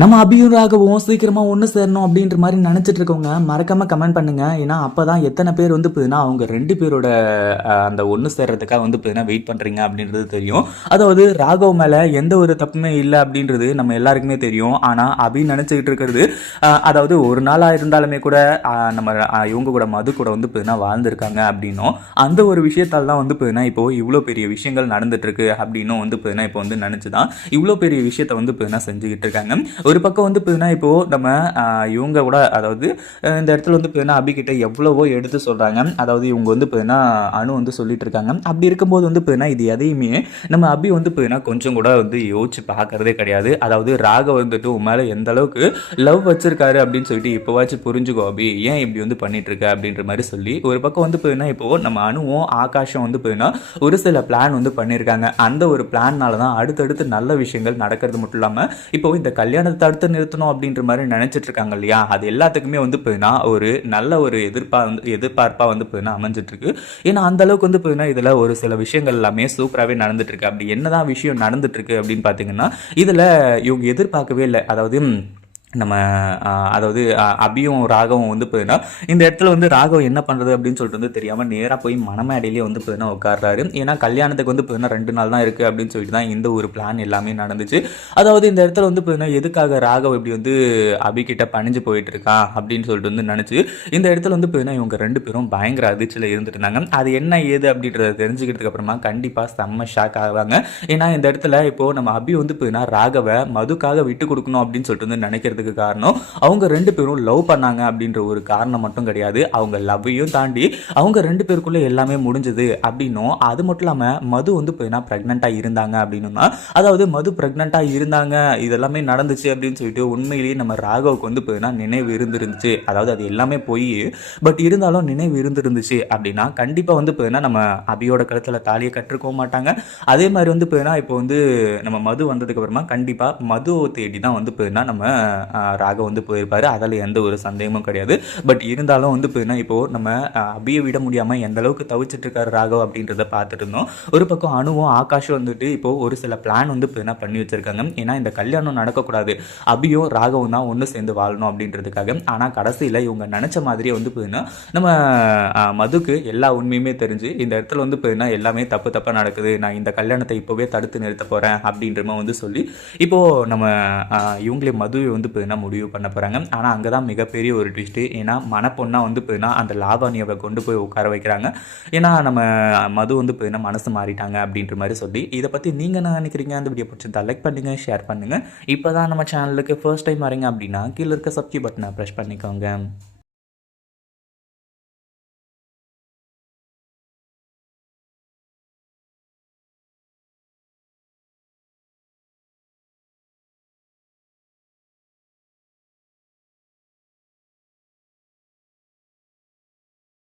நம்ம அபியும் ராகவும் சீக்கிரமா ஒன்று சேரணும் அப்படின்ற மாதிரி நினச்சிட்டு இருக்கவங்க மறக்காம கமெண்ட் பண்ணுங்க. ஏன்னா அப்பதான் எத்தனை பேர் வந்து போதுன்னா அவங்க ரெண்டு பேரோட அந்த ஒன்று சேர்றதுக்காக வந்து போதுன்னா வெயிட் பண்றீங்க அப்படின்றது தெரியும். அதாவது ராகவ் மேல எந்த ஒரு தப்புமே இல்லை அப்படின்றது நம்ம எல்லாருக்குமே தெரியும். ஆனா அபி நினைச்சுக்கிட்டு இருக்கிறது அதாவது ஒரு நாளா இருந்தாலுமே கூட நம்ம இவங்க கூட மது கூட வந்து போதுன்னா வாழ்ந்திருக்காங்க அப்படின்னும். அந்த ஒரு விஷயத்தால் தான் வந்து போதுன்னா இப்போ இவ்வளோ பெரிய விஷயங்கள் நடந்துட்டு இருக்கு அப்படின்னும் வந்து போதுன்னா இப்போ வந்து நினைச்சுதான் இவ்வளோ பெரிய விஷயத்த வந்து போதுன்னா செஞ்சுக்கிட்டு இருக்காங்க. ஒரு பக்கம் வந்து பார்த்தீங்கன்னா இப்போது நம்ம இவங்க கூட அதாவது இந்த இடத்துல வந்து பார்த்தீங்கன்னா அபிகிட்ட எவ்வளவோ எடுத்து சொல்கிறாங்க அதாவது இவங்க வந்து பார்த்தீங்கன்னா அணு வந்து சொல்லிட்டு இருக்காங்க. அப்படி இருக்கும்போது வந்து பார்த்தீங்கன்னா இது எதையுமே நம்ம அபி வந்து பார்த்தீங்கன்னா கொஞ்சம் கூட வந்து யோசிச்சு பார்க்கறதே கிடையாது. அதாவது ராக வந்துட்டு உன் மேலே எந்த அளவுக்கு லவ் வச்சிருக்காரு அப்படின்னு சொல்லிட்டு இப்போவாச்சும் புரிஞ்சுக்கோ அபி ஏன் இப்படி வந்து பண்ணிட்டு இருக்க அப்படின்ற மாதிரி சொல்லி ஒரு பக்கம் வந்து பார்த்தீங்கன்னா இப்போ நம்ம அணுவும் ஆகாஷம் வந்து பார்த்தீங்கன்னா ஒரு சில பிளான் வந்து பண்ணியிருக்காங்க அந்த ஒரு பிளான்னால தான் அடுத்தடுத்து நல்ல விஷயங்கள் நடக்கிறது மட்டும் இல்லாமல் இப்போ இந்த கல்யாணத்தை தடுத்து நிறுத்தணும் அப்படின்ற மாதிரி நினைச்சிட்டு இருக்காங்க இல்லையா? அது எல்லாத்துக்குமே வந்து போயின்னா ஒரு நல்ல ஒரு எதிர்பார் வந்து எதிர்பார்ப்பா வந்து போயின்னா அமைஞ்சிட்டு இருக்கு. ஏன்னா அந்த அளவுக்கு வந்து பார்த்தீங்கன்னா இதுல ஒரு சில விஷயங்கள் எல்லாமே சூப்பராகவே நடந்துட்டு இருக்கு. அப்படி என்னதான் விஷயம் நடந்துட்டு இருக்கு அப்படின்னு பார்த்தீங்கன்னா இதுல இவங்க எதிர்பார்க்கவே இல்லை. அதாவது நம்ம அதாவது அபியும் ராகவும் வந்து பார்த்தீங்கன்னா இந்த இடத்துல வந்து ராகவ் என்ன பண்ணுறது அப்படின்னு சொல்லிட்டு வந்து தெரியாமல் நேராக போய் மணமேடையிலேயே வந்து பார்த்தீங்கன்னா உட்காடுறாரு ஏன்னா கல்யாணத்துக்கு வந்து பார்த்தீங்கன்னா ரெண்டு நாள் தான் இருக்குது அப்படின்னு சொல்லிட்டு தான் இந்த ஒரு பிளான் எல்லாமே நடந்துச்சு. அதாவது இந்த இடத்துல வந்து பார்த்தீங்கன்னா எதுக்காக ராகவ் இப்படி வந்து அபிகிட்ட பணிஞ்சு போயிட்டு இருக்கான் அப்படின்னு சொல்லிட்டு வந்து நினச்சி இந்த இடத்துல வந்து பார்த்தீங்கன்னா இவங்க ரெண்டு பேரும் பயங்கர அதிர்ச்சியில் இருந்துட்டு இருந்தாங்க அது என்ன ஏது அப்படின்றத தெரிஞ்சுக்கிறதுக்கு அப்புறமா கண்டிப்பாக செம்ம ஷாக் ஆவாங்க. ஏன்னா இந்த இடத்துல இப்போது நம்ம அபி வந்து பார்த்தீங்கன்னா ராகவை மதுக்காக விட்டு கொடுக்கணும் அப்படின்னு சொல்லிட்டு வந்து நினைக்கிறது நினைக்கிறதுக்கு காரணம் அவங்க ரெண்டு பேரும் லவ் பண்ணாங்க அப்படின்ற ஒரு காரணம் மட்டும் கிடையாது. அவங்க லவ்வையும் தாண்டி அவங்க ரெண்டு பேருக்குள்ள எல்லாமே முடிஞ்சது அப்படின்னும். அது மட்டும் இல்லாமல் மது வந்து பார்த்தீங்கன்னா ப்ரெக்னெண்ட்டாக இருந்தாங்க அப்படின்னா அதாவது மது ப்ரெக்னெண்ட்டாக இருந்தாங்க இதெல்லாமே நடந்துச்சு அப்படின்னு சொல்லிட்டு உண்மையிலேயே நம்ம ராகவுக்கு வந்து பார்த்தீங்கன்னா நினைவு இருந்துருந்துச்சு. அதாவது அது எல்லாமே போய் பட் இருந்தாலும் நினைவு இருந்துருந்துச்சு அப்படின்னா கண்டிப்பாக வந்து பார்த்தீங்கன்னா நம்ம அபியோட கழுத்தில் தாலியை கற்றுக்கவும் மாட்டாங்க. அதே மாதிரி வந்து பார்த்தீங்கன்னா இப்போ வந்து நம்ம மது வந்ததுக்கு அப்புறமா கண்டிப்பாக மதுவை தேடி தான் வந்து பார்த்தீங்கன்னா நம்ம ஆஹ், வந்து போயிருப்பாரு. அதில் எந்த ஒரு சந்தேகமும் கிடையாது. பட் இருந்தாலும் வந்து பார்த்தீங்கன்னா இப்போ நம்ம அபியை விட முடியாமல் எந்த அளவுக்கு தவிச்சிட்டு இருக்காரு ராகவ் அப்படின்றத பார்த்துட்டு இருந்தோம். ஒரு பக்கம் அணுவும் ஆகாஷும் வந்துட்டு இப்போ ஒரு சில பிளான் வந்து பார்த்தீங்கன்னா பண்ணி வச்சிருக்காங்க. ஏன்னா இந்த கல்யாணம் நடக்கக்கூடாது. அபியும் ராகவும் தான் ஒன்று சேர்ந்து வாழணும் அப்படின்றதுக்காக. ஆனால் கடைசியில் இவங்க நினச்ச மாதிரியே வந்து பார்த்தீங்கன்னா நம்ம மதுக்கு எல்லா உண்மையுமே தெரிஞ்சு இந்த இடத்துல வந்து பார்த்தீங்கன்னா எல்லாமே தப்பு தப்பாக நடக்குது. நான் இந்த கல்யாணத்தை இப்போவே தடுத்து நிறுத்த போகிறேன் அப்படின்ற மாதிரி வந்து சொல்லி இப்போது நம்ம இவங்களே மதுவை வந்து பார்த்தீங்கன்னா முடிவு பண்ண போகிறாங்க ஆனால் அங்கே தான் மிகப்பெரிய ஒரு ட்விஸ்ட்டு ஏன்னா மனப்பொண்ணா வந்து பார்த்தீங்கன்னா அந்த லாவானியாவை கொண்டு போய் உட்கார வைக்கிறாங்க. ஏன்னா நம்ம மது வந்து பார்த்தீங்கன்னா மனசு மாறிட்டாங்க அப்படின்ற மாதிரி சொல்லி இதை பற்றி நீங்கள் என்ன நினைக்கிறீங்க? அந்த வீடியோ பிடிச்சிருந்தா லைக் பண்ணுங்கள் ஷேர் பண்ணுங்கள் இப்போ தான் நம்ம சேனலுக்கு ஃபர்ஸ்ட் டைம் வரீங்க அப்படின்னா கீழே இருக்க சப்ஸ்கிரைப் பட்டனை ப்ரெஷ் பண்ணிக்கோங்க.